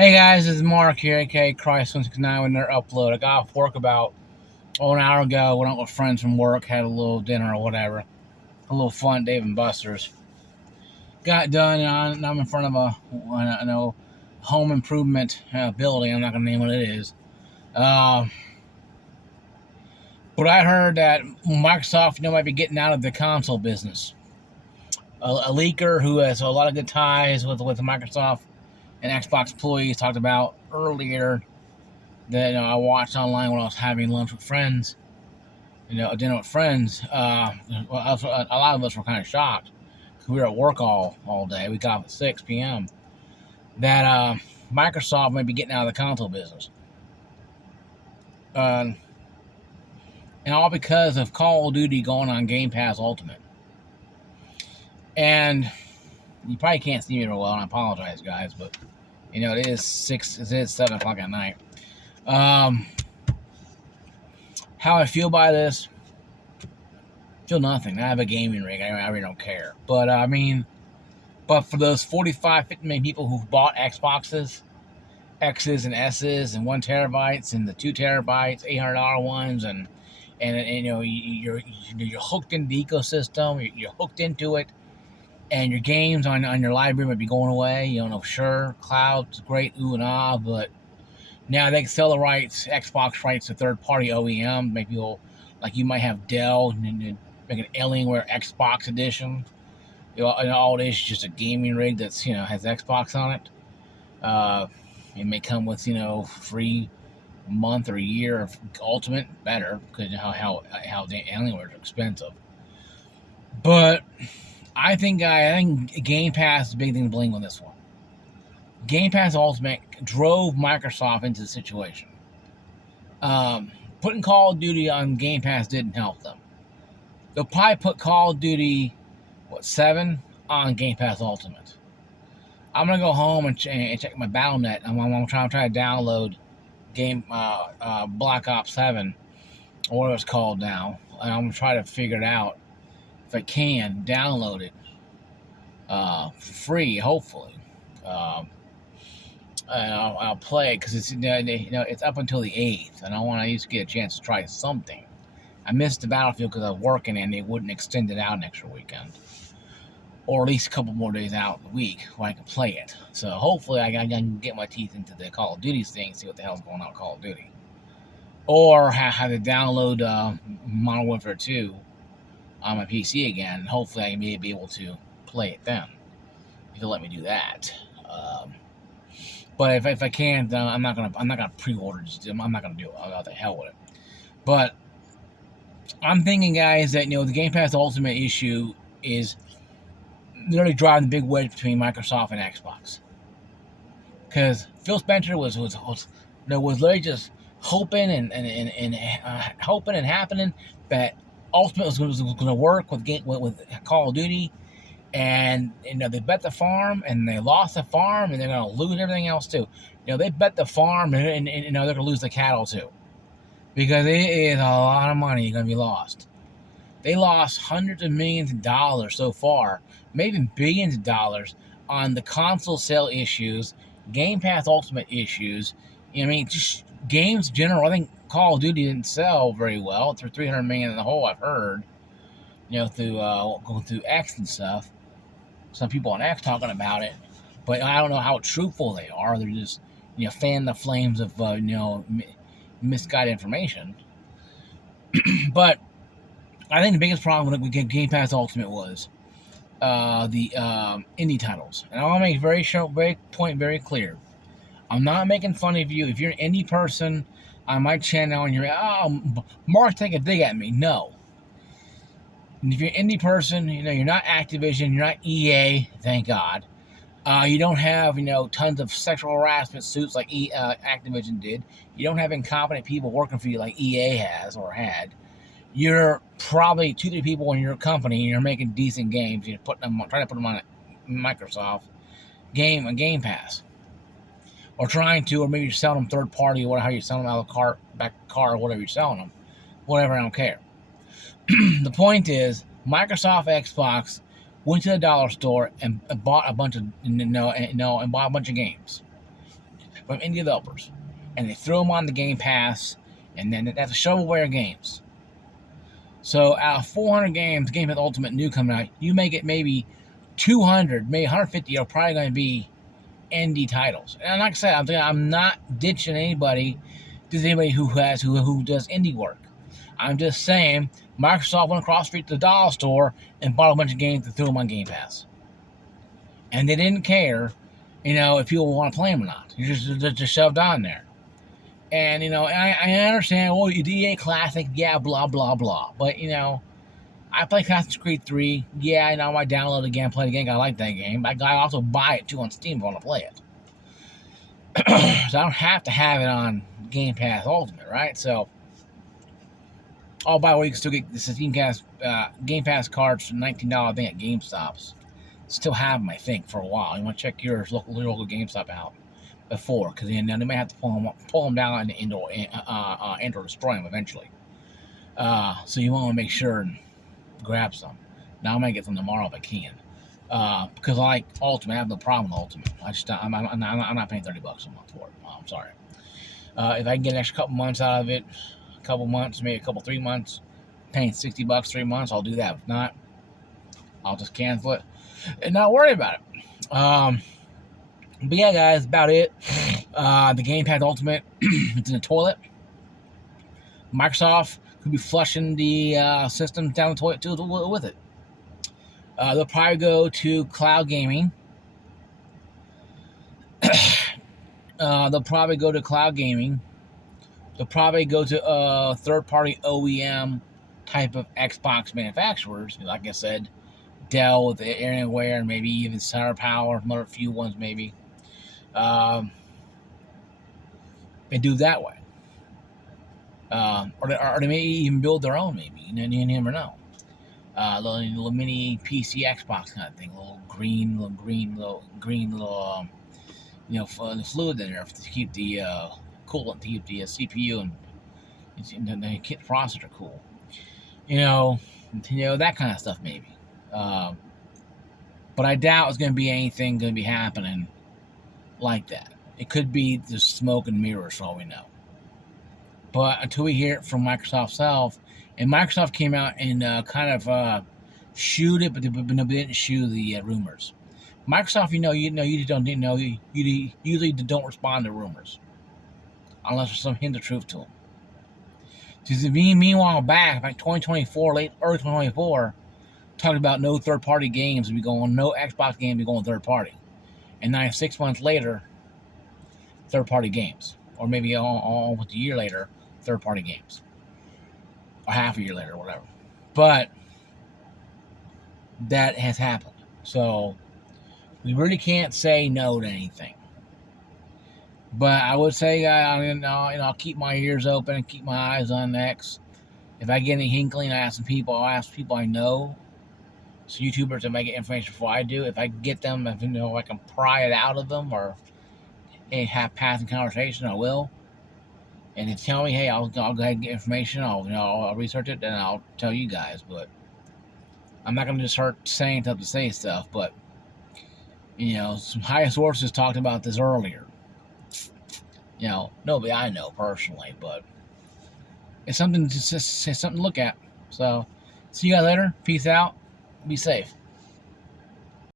Hey guys, this is Mark here, aka Christ169 with their upload. I got off work about an hour ago. Went out with friends from work, had a little dinner or whatever. A little fun, Dave and Buster's. Got done, and I'm in front of a home improvement building. I'm not gonna name what it is. But I heard that Microsoft, might be getting out of the console business. A leaker who has a lot of good ties with Microsoft and Xbox employees talked about earlier that I watched online when I was having lunch with friends, dinner with friends. A lot of us were kind of shocked because we were at work all day. We got off at 6 p.m. That Microsoft might be getting out of the console business. And all because of Call of Duty going on Game Pass Ultimate. And you probably can't see me real well, and I apologize, guys, but it is 7 o'clock at night. How I feel by this, feel nothing. I have a gaming rig. I really don't care. But but for those 45, 50 million people who've bought Xboxes, X's and S's and 1 terabytes and the 2 terabytes, $800 ones, and you're hooked into the ecosystem. You're hooked into it, and your games on your library might be going away. Sure, cloud's great, ooh and ah, but now they can sell the rights, Xbox rights to third-party OEM. Make people like you might have Dell and make an Alienware Xbox edition. And all it is just a gaming rig that's has Xbox on it. It may come with free month or a year of Ultimate, better because how the Alienware is expensive. But I think Game Pass is a big thing to blame on this one. Game Pass Ultimate drove Microsoft into the situation. Putting Call of Duty on Game Pass didn't help them. They'll probably put Call of Duty, 7 on Game Pass Ultimate. I'm gonna go home and check my BattleNet. I'm trying to download Black Ops 7, or whatever it's called now. And I'm gonna try to figure it out if I can download it for free, hopefully. I'll play it because it's up until the 8th, and I want to at least get a chance to try something. I missed the Battlefield because I was working, and they wouldn't extend it out an extra weekend, or at least a couple more days out in the week where I can play it. So hopefully I can get my teeth into the Call of Duty thing, see what the hell's going on with Call of Duty, or have to download Modern Warfare 2 on my PC again. Hopefully I may be able to play it then, if they'll let me do that. But if I can't, I'm not gonna pre-order. I'm not gonna do it. I'll go to hell with it. But I'm thinking, guys, that the Game Pass Ultimate issue is literally driving the big wedge between Microsoft and Xbox. Because Phil Spencer was literally just hoping and hoping and happening that Ultimate was going to work with Call of Duty. And they bet the farm, and they lost the farm, and they're going to lose everything else too. They bet the farm, and they're going to lose the cattle too, because it is a lot of money going to be lost. They lost hundreds of millions of dollars so far, maybe billions of dollars on the console sale issues, Game Pass Ultimate issues. Just games in general. I think Call of Duty didn't sell very well. Through 300 million in the hole, I've heard. Through going through X and stuff. Some people on X talking about it, but I don't know how truthful they are. They're just, fan the flames of, misguided information. But I think the biggest problem with Game Pass Ultimate was the indie titles. And I want to make very clear. I'm not making fun of you. If you're an indie person on my channel and you're, Mark, take a dig at me. No. And if you're an indie person, you're not Activision, you're not EA, thank God. You don't have, tons of sexual harassment suits like Activision did. You don't have incompetent people working for you like EA has or had. You're probably 2-3 people in your company, and you're making decent games. You're trying to put them on a Microsoft Game Pass, or trying to, or maybe you're selling them third party, or how you're selling them out of the car, or whatever you're selling them, whatever. I don't care. The point is, Microsoft Xbox went to the dollar store and bought a bunch of bought a bunch of games. from indie developers, and they throw them on the Game Pass, and then that's a shovelware games. So out of 400 games, Game Pass Ultimate new coming out, you may get maybe 200, maybe 150 are probably going to be indie titles. And like I said, I'm not ditching anybody. There's anybody who does indie work. I'm just saying Microsoft went across the street to the dollar store and bought a bunch of games and threw them on Game Pass. And they didn't care, if people want to play them or not. You just shoved on there. And, I understand, EA Classic, yeah, blah, blah, blah. But, I play Assassin's Creed 3. Yeah, I might download it again, play the game. I like that game. But I also buy it, too, on Steam if I want to play it. So I don't have to have it on Game Pass Ultimate, right? So, by the way, you can still get the Game Pass cards for $19, I think, at GameStops. Still have them, I think, for a while. You want to check your local GameStop out before, because they may have to pull them down and or destroy them eventually. So you want to make sure and grab some. Now I might get some tomorrow if I can, because I like Ultimate. I have no problem with Ultimate. I'm not paying $30 a month for it. I'm sorry. If I can get an extra couple months out of it, a couple months, maybe 3 months, paying $60 3 months, I'll do that. If not, I'll just cancel it and not worry about it. But yeah, guys, about it. The Game Pass Ultimate, it's in the toilet. Microsoft could be flushing the system down the toilet too with it. They'll probably go to cloud gaming. They'll probably go to cloud gaming. They'll probably go to third-party OEM type of Xbox manufacturers. Like I said, Dell with the Alienware, and maybe even Center Power, another few ones maybe. They do that way. Or they may even build their own, maybe. You never know. Little mini PC Xbox kind of thing. Little green, fluid in there to keep the coolant, to keep the CPU and keep the processor cool. That kind of stuff maybe. But I doubt it's going to be anything going to be happening like that. It could be just smoke and mirrors for all we know. But until we hear it from Microsoft self, and Microsoft came out and kind of shooed it, but they didn't shoe the rumors. Microsoft, you usually don't respond to rumors unless there's some hint of truth to them. Because meanwhile, back like 2024, early 2024, talking about no third-party games would be going, no Xbox game would be going third party, and now 6 months later, third-party games, or maybe almost a year later, third-party games, or half a year later, or whatever. But that has happened, so we really can't say no to anything. But I would say, I'll keep my ears open and keep my eyes on X. If I get any inkling, I'll ask people I know, so YouTubers that might get information before I do. If I get them, I can pry it out of them or have passing conversation, I will. And they tell me, hey, I'll go ahead and get information. I'll research it, and I'll tell you guys. But I'm not gonna just start saying stuff to say stuff. But some high sources talked about this earlier. Nobody I know personally, but it's something to look at. So, see you guys later. Peace out. Be safe.